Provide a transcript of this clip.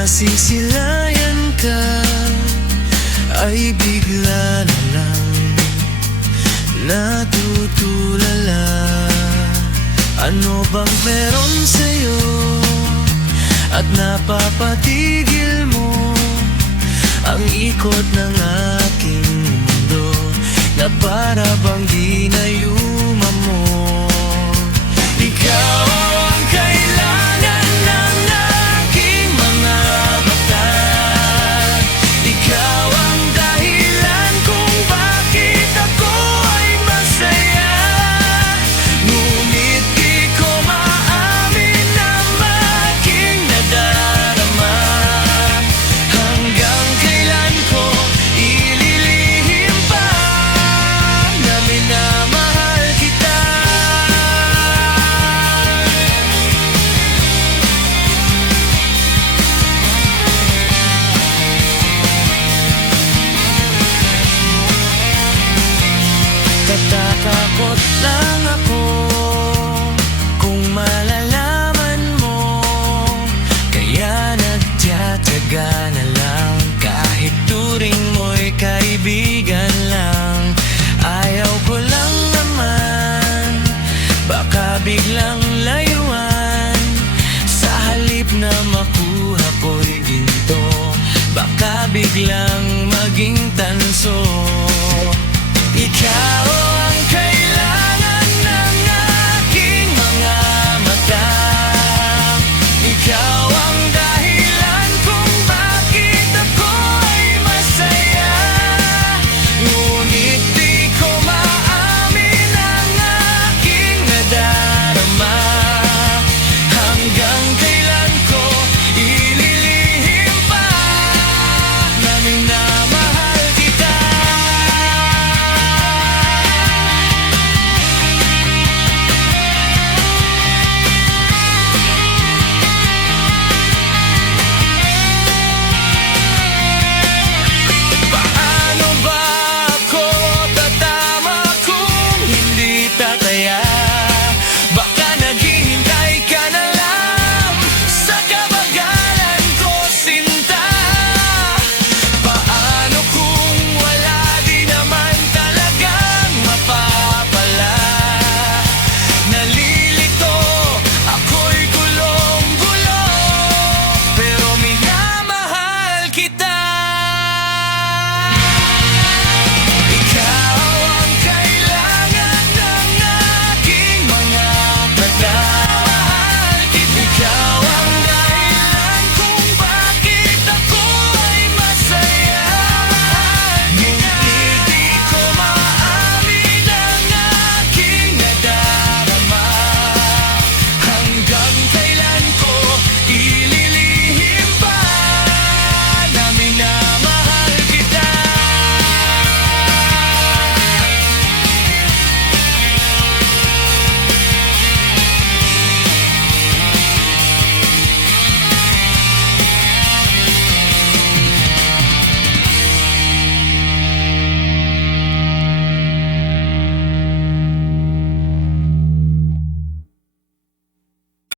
masisilayan ka ay bigla na lang natutulala. Ano bang meron sa'yo at napapatigil mo ang ikot ng aking mundo, na para bang di na yuma mo? Ikaw ang kailangan ng aking mga mata. Ikaw ang dahilan kung bakit ako ay masaya. Ngunit di ko maamin na aking nadarama. Hanggang kailan ko ililihim pa na minamahal kita? Natatakot lang ako kung malalaman mo, kaya nagtiyataga na lang. Kahit turing mo'y kaibigan lang, ayaw ko lang naman baka biglang layuan. Sa halip na makuha ko'y ginto, baka biglang maging tanso.